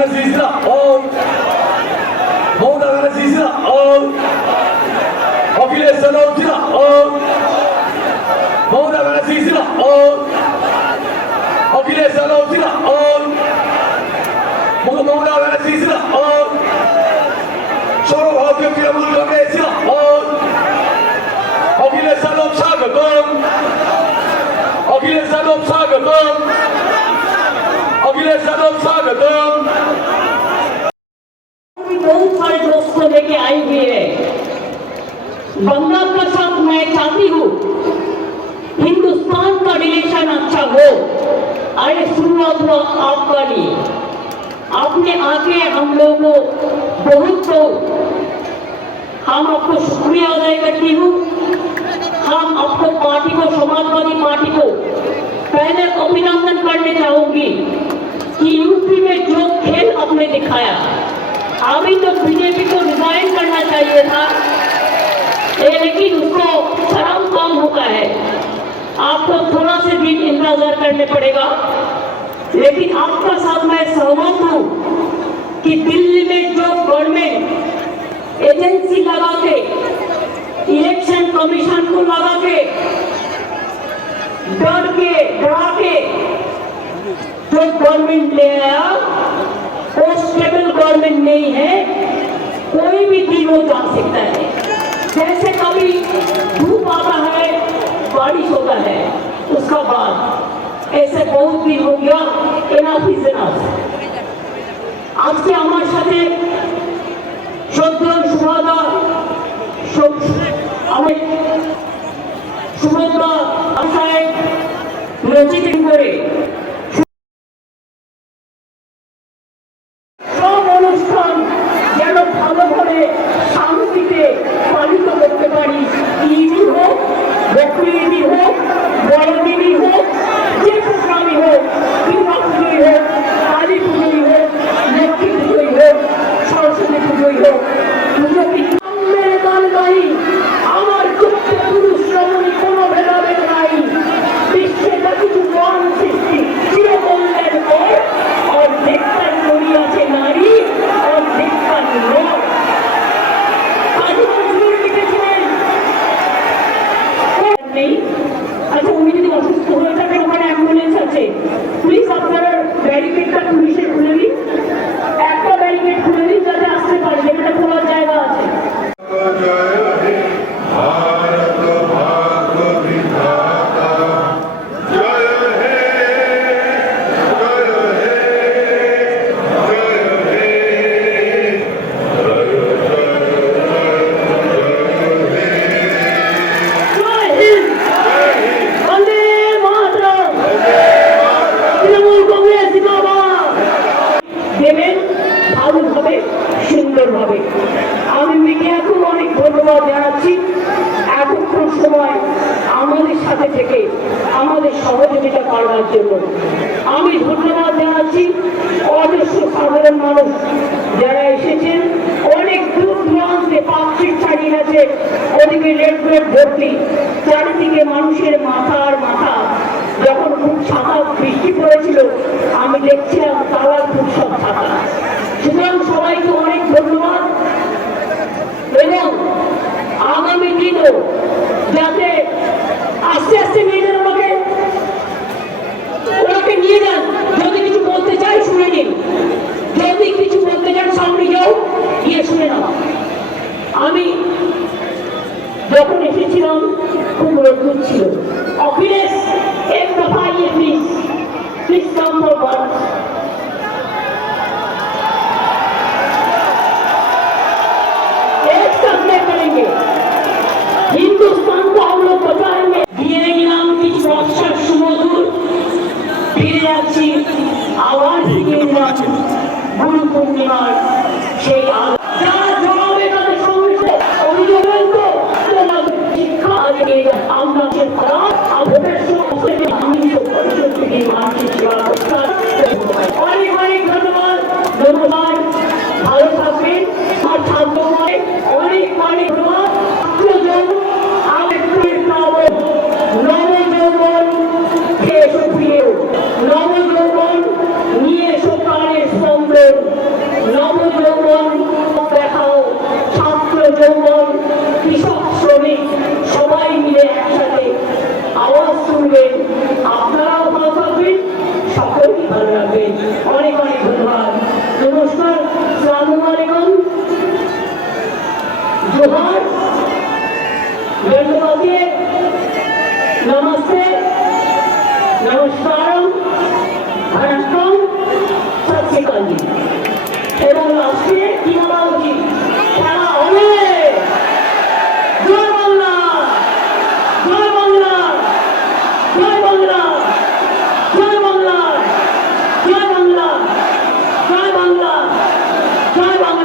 মমতা ব্যানার্জি ইসরা অল। মমতা ব্যানার্জি ইসরা অল। অখিলেশ যাদব জিরা অল। মমতা ব্যানার্জি ইসরা অল। অখিলেশ যাদব জিরা অল। মমতা ব্যানার্জি ইসরা অল। সর্বভারতীয় তৃণমূল কংগ্রেস জিরা অল। অখিলেশ যাদব স্বাগতম। অখিলেশ स्वागतम बहुत सारे दोस्तों लेके आई हुई है। बंगाल का साथ मैं चाहती हूँ, हिंदुस्तान का रिलेशन अच्छा हो। अरे शुरुआत हुआ आपका लिए आपने आके हम लोग को बहुत तो हम आपको शुक्रिया अदा करती हूँ। हम आपको पार्टी को, समाजवादी पार्टी को पहले अभिनंदन करने चाहूँगी। कि यूपी में जो खेल आपने दिखाया, अभी तो बीजेपी को रिजाइन करना चाहिए था लेकिन उसको खराब काम होता है। आपको थोड़ा से दिन इंतज़ार करने पड़ेगा। लेकिन आपका साथ मैं सहमत हूँ कि दिल्ली में जो गवर्नमेंट एजेंसी लगा के इलेक्शन कमीशन को लगा के, डर के, डरा के जो गवर्नमेंट ले आया वो स्टेबल गवर्नमेंट नहीं है कोई भी दिन हो जा सकता है जैसे कभी धूप आता है बारिश होता है उसका बाद ऐसे बहुत दिन हो गया एनाफ इज एनाफ আজকে আমার সাথে সজ্জন সুভাদা আমি সুভদ্রা আশায় রচিত করে ಮಾಡಿ সুন্দরভাবে আমি মিডিয়াকেও অনেক ধন্যবাদ জানাচ্ছি। এতক্ষণ সময় আমাদের সাথে থেকে আমাদের সহযোগিতা করার জন্য। আমি ধন্যবাদ জানাচ্ছি অজস্র সাধারণ মানুষ যারা এসেছেন। অনেক দূর দূরান্তে পার্কশিট ছাড়িয়ে আছে ওদিকে রেড ভর্তি। চারিদিকে মানুষের মাথা আর মাথা। যখন খুব ছাতা বৃষ্টি পড়েছিল, আমি দেখছিলাম তারার গেলাম পূর্ণিমার সেই আলো খুব ভালো লাগবে অনেক অনেক ধন্যবাদ। নমস্কার সালামু আলাইকুম। জোহার Saiba